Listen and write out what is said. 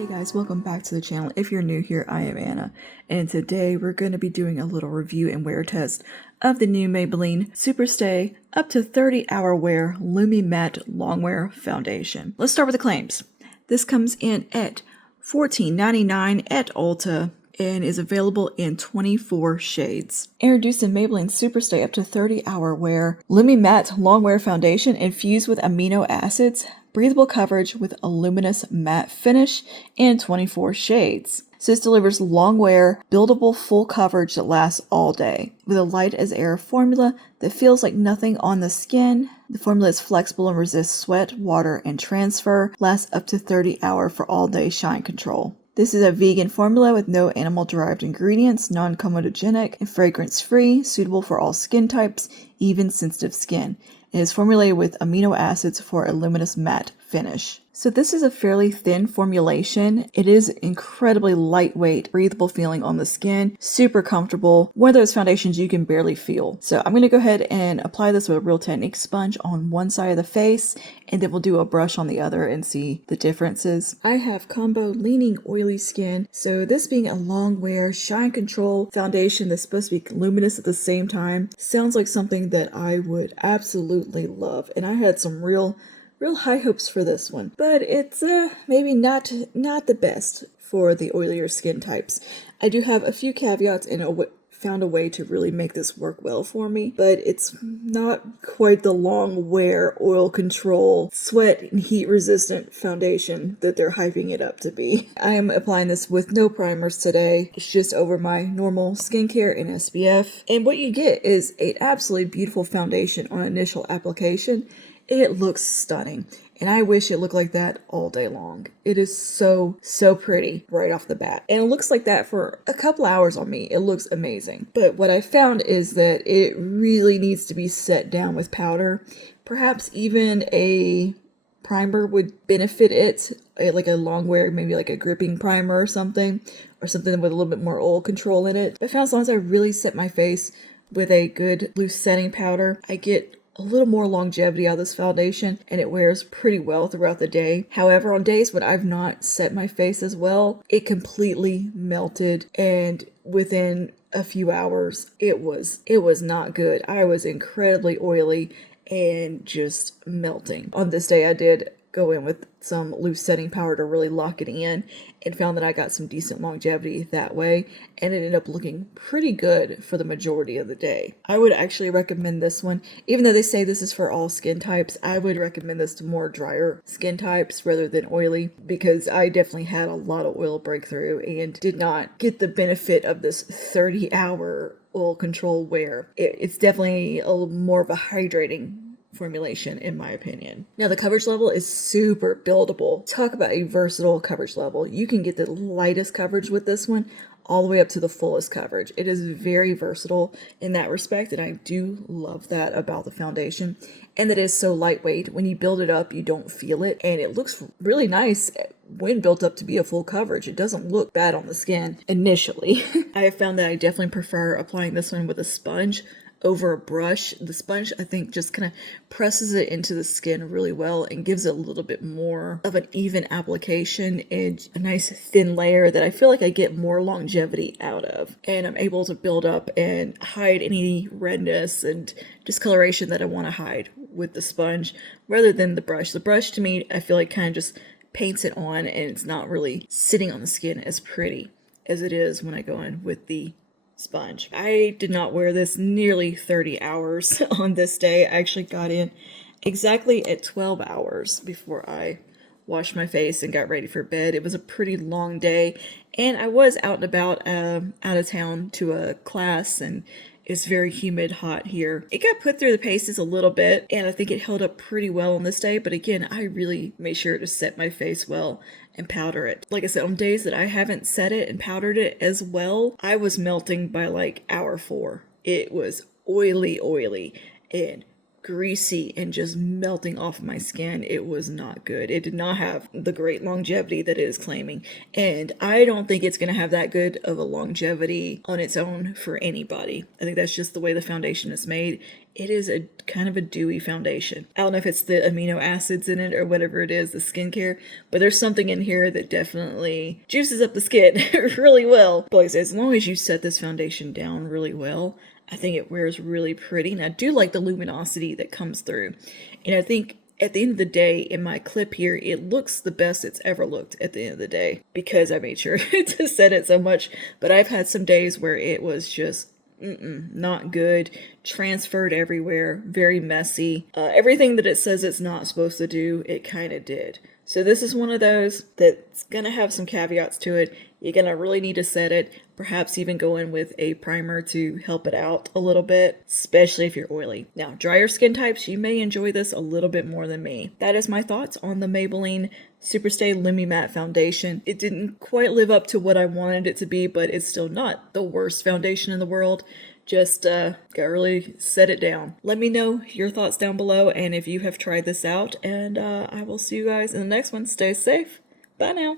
Hey guys, welcome back to the channel. If you're new here, I am Anna, and today we're going to be doing a little review and wear test of the new Maybelline Superstay up to 30-hour wear Lumi-Matte Longwear Foundation. Let's start with the claims. This comes in at $14.99 at Ulta and is available in 24 shades. Introducing Maybelline Superstay up to 30-hour wear Lumi-Matte Longwear Foundation infused with amino acids, breathable coverage with a luminous matte finish in 24 shades. So this delivers long wear, buildable full coverage that lasts all day. With a light as air formula that feels like nothing on the skin, the formula is flexible and resists sweat, water, and transfer, lasts up to 30 hours for all day shine control. This is a vegan formula with no animal-derived ingredients, non-comedogenic, and fragrance-free, suitable for all skin types, even sensitive skin. It is formulated with amino acids for a luminous matte finish. So this is a fairly thin formulation. It is incredibly lightweight, breathable feeling on the skin, super comfortable. One of those foundations you can barely feel. So I'm going to go ahead and apply this with a Real Technique sponge on one side of the face, and then we'll do a brush on the other and see the differences. I have combo leaning oily skin, so this being a long wear shine control foundation that's supposed to be luminous at the same time sounds like something that I would absolutely love. And I had some real high hopes for this one, but it's maybe not the best for the oilier skin types. I do have a few caveats and found a way to really make this work well for me, but it's not quite the long wear, oil control, sweat and heat resistant foundation that they're hyping it up to be. I am applying this with no primers today. It's just over my normal skincare and SPF. And what you get is an absolutely beautiful foundation on initial application. It looks stunning, and I wish it looked like that all day long. It is so pretty right off the bat. And it looks like that for a couple hours on me. It looks amazing. But what I found is that it really needs to be set down with powder. Perhaps even a primer would benefit it, like a long wear, maybe like a gripping primer or something with a little bit more oil control in it. But I found as long as I really set my face with a good loose setting powder, I get a little more longevity out of this foundation, and it wears pretty well throughout the day. However, on days when I've not set my face as well, it completely melted, and within a few hours it was not good. I was incredibly oily and just melting. On this day I did go in with some loose setting powder to really lock it in, and found that I got some decent longevity that way, and it ended up looking pretty good for the majority of the day. I would actually recommend this one. Even though they say this is for all skin types, I would recommend this to more drier skin types rather than oily, because I definitely had a lot of oil breakthrough and did not get the benefit of this 30-hour oil control wear. It's definitely a little more of a hydrating formulation in my opinion. Now the coverage level is super buildable. Talk about a versatile coverage level. You can get the lightest coverage with this one all the way up to the fullest coverage. It is very versatile in that respect, and I do love that about the foundation. And that it is so lightweight. When you build it up, you don't feel it, and it looks really nice when built up to be a full coverage. It doesn't look bad on the skin initially. I have found that I definitely prefer applying this one with a sponge over a brush. The sponge, I think, just kind of presses it into the skin really well and gives it a little bit more of an even application and a nice thin layer that I feel like I get more longevity out of. And I'm able to build up and hide any redness and discoloration that I want to hide with the sponge rather than the brush. The brush, to me, I feel like kind of just paints it on, and it's not really sitting on the skin as pretty as it is when I go in with the sponge. I did not wear this nearly 30 hours on this day. I actually got in exactly at 12 hours before I washed my face and got ready for bed. It was a pretty long day, and I was out and about out of town to a class, and it's very humid, hot here. It got put through the paces a little bit, and I think it held up pretty well on this day, but again, I really made sure to set my face well and powder it. Like I said, on days that I haven't set it and powdered it as well, I was melting by like hour 4. It was oily and greasy and just melting off my skin. It was not good. It did not have the great longevity that it is claiming, and I don't think it's going to have that good of a longevity on its own for anybody. I think that's just the way the foundation is made. It is a kind of a dewy foundation. I don't know if it's the amino acids in it or whatever it is, the skincare, but there's something in here that definitely juices up the skin really well. But like I said, as long as you set this foundation down really well, I think it wears really pretty. And I do like the luminosity that comes through. And I think at the end of the day, in my clip here, it looks the best it's ever looked at the end of the day because I made sure to set it so much. But I've had some days where it was just not good, transferred everywhere, very messy. Everything that it says it's not supposed to do, it kind of did. So this is one of those that's gonna have some caveats to it. You're gonna really need to set it, perhaps even go in with a primer to help it out a little bit, especially if you're oily. Now, drier skin types, you may enjoy this a little bit more than me. That is my thoughts on the Maybelline Superstay Lumi-Matte Foundation. It didn't quite live up to what I wanted it to be, but it's still not the worst foundation in the world. Just gotta really set it down. Let me know your thoughts down below and if you have tried this out, and I will see you guys in the next one. Stay safe. Bye now.